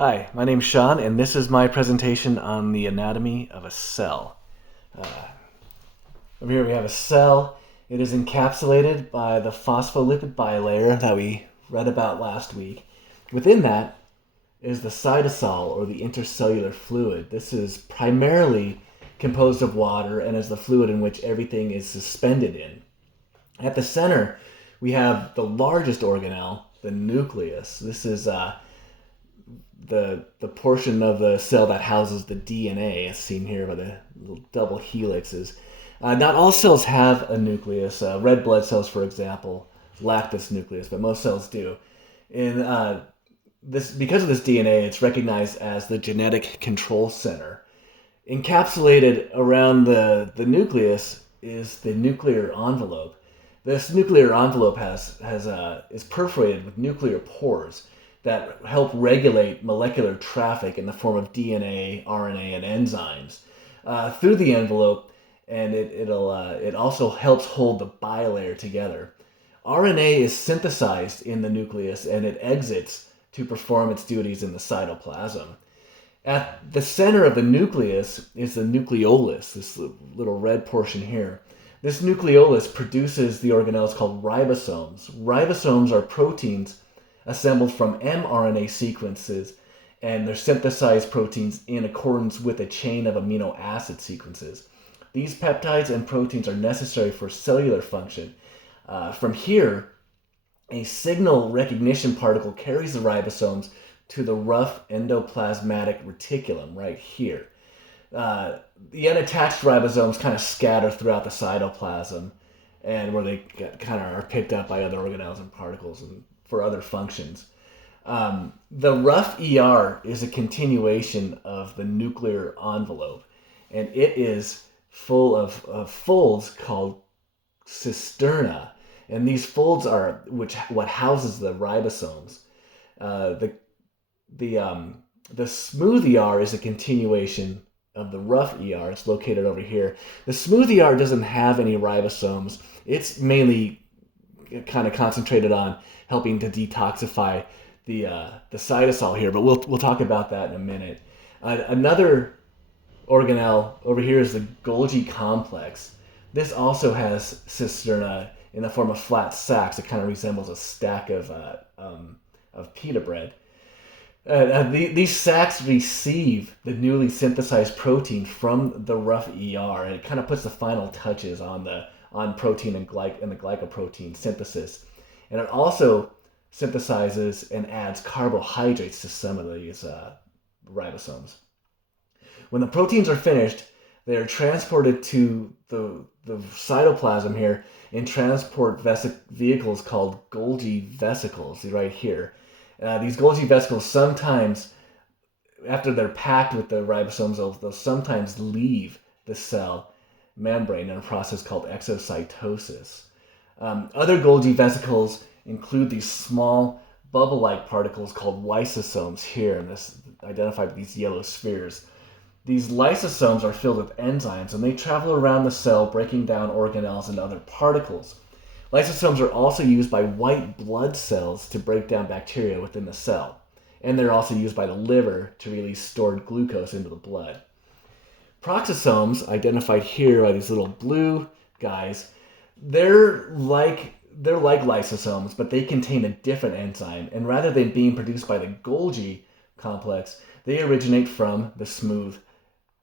Hi, my name's Sean, and this is my presentation on the anatomy of a cell. Over here we have a cell. It is encapsulated by the phospholipid bilayer that we read about last week. Within that is the cytosol, or the intercellular fluid. This is primarily composed of water and is the fluid in which everything is suspended in. At the center, we have the largest organelle, the nucleus. This is the portion of the cell that houses the DNA, as seen here by the little double helixes. Not all cells have a nucleus. Red blood cells, for example, lack this nucleus, but most cells do. And because of this DNA, it's recognized as the genetic control center. Encapsulated around the nucleus is the nuclear envelope. This nuclear envelope is perforated with nuclear pores that help regulate molecular traffic in the form of DNA, RNA, and enzymes through the envelope, and it also helps hold the bilayer together. RNA is synthesized in the nucleus, and it exits to perform its duties in the cytoplasm. At the center of the nucleus is the nucleolus, this little red portion here. This nucleolus produces the organelles called ribosomes. Ribosomes are proteins assembled from mRNA sequences, and they're synthesized proteins in accordance with a chain of amino acid sequences. These peptides and proteins are necessary for cellular function. From here, a signal recognition particle carries the ribosomes to the rough endoplasmatic reticulum right here. The unattached ribosomes kind of scatter throughout the cytoplasm, and where they kind of are picked up by other organelles and particles and for other functions. The rough ER is a continuation of the nuclear envelope, and it is full of folds called cisterna, and these folds are what houses the ribosomes. The smooth ER is a continuation of the rough ER. It's located over here. The smooth ER doesn't have any ribosomes. It's mainly kind of concentrated on helping to detoxify the cytosol here, but we'll talk about that in a minute. Another organelle over here is the Golgi complex. This also has cisterna in the form of flat sacs. It kind of resembles a stack of pita bread. These sacs receive the newly synthesized protein from the rough ER, and it kind of puts the final touches on protein and the glycoprotein synthesis. And it also synthesizes and adds carbohydrates to some of these ribosomes. When the proteins are finished, they are transported to the cytoplasm here in transport vehicles called Golgi vesicles, right here. These Golgi vesicles sometimes, after they're packed with the ribosomes, they'll sometimes leave the cell membrane in a process called exocytosis. Other Golgi vesicles include these small bubble-like particles called lysosomes here, and this identified with these yellow spheres. These lysosomes are filled with enzymes, and they travel around the cell, breaking down organelles and other particles. Lysosomes are also used by white blood cells to break down bacteria within the cell, and they're also used by the liver to release stored glucose into the blood. Peroxisomes, identified here by these little blue guys, they're like lysosomes, but they contain a different enzyme, and rather than being produced by the Golgi complex, they originate from the smooth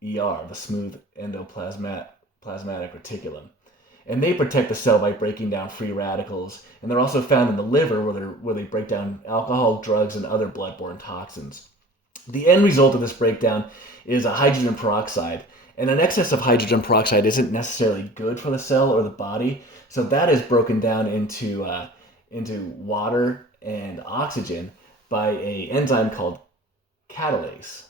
ER, the smooth endoplasmatic reticulum. And they protect the cell by breaking down free radicals, and they're also found in the liver where they break down alcohol, drugs, and other bloodborne toxins. The end result of this breakdown is a hydrogen peroxide, and an excess of hydrogen peroxide isn't necessarily good for the cell or the body, so that is broken down into water and oxygen by an enzyme called catalase.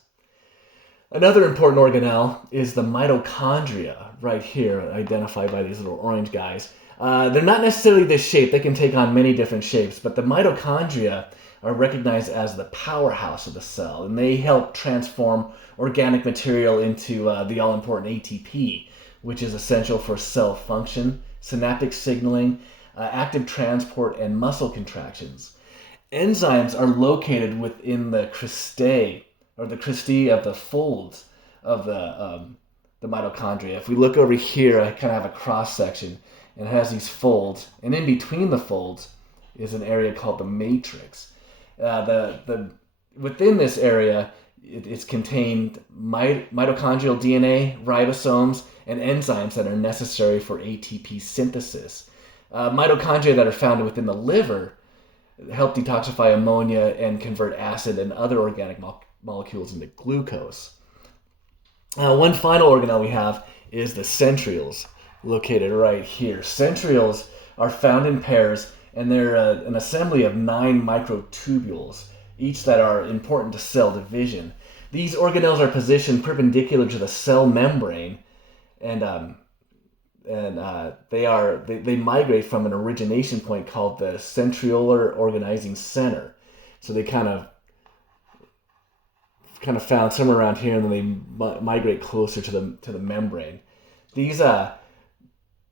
Another important organelle is the mitochondria, right here, identified by these little orange guys. They're not necessarily this shape. They can take on many different shapes, but the mitochondria are recognized as the powerhouse of the cell, and they help transform organic material into the all-important ATP, which is essential for cell function, synaptic signaling, active transport, and muscle contractions. Enzymes are located within the cristae, or the cristae of the folds of the mitochondria. If we look over here, I kind of have a cross section, and it has these folds, and in between the folds is an area called the matrix. The within this area, it's contained mitochondrial DNA, ribosomes, and enzymes that are necessary for ATP synthesis. Mitochondria that are found within the liver help detoxify ammonia and convert acid and other organic molecules into glucose. One final organelle we have is the centrioles, located right here. Centrioles are found in pairs, and they're an assembly of 9 microtubules, each that are important to cell division. These organelles are positioned perpendicular to the cell membrane, and they migrate from an origination point called the centriolar organizing center. So they kind of found somewhere around here, and then they migrate closer to the membrane. These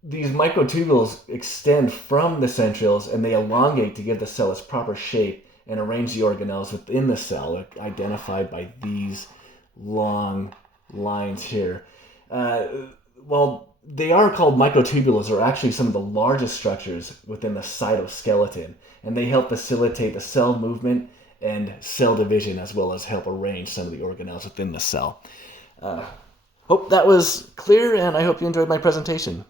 microtubules extend from the centrioles, and they elongate to give the cell its proper shape and arrange the organelles within the cell, identified by these long lines here. While they are called microtubules, are actually some of the largest structures within the cytoskeleton, and they help facilitate the cell movement and cell division, as well as help arrange some of the organelles within the cell. Hope that was clear, and I hope you enjoyed my presentation.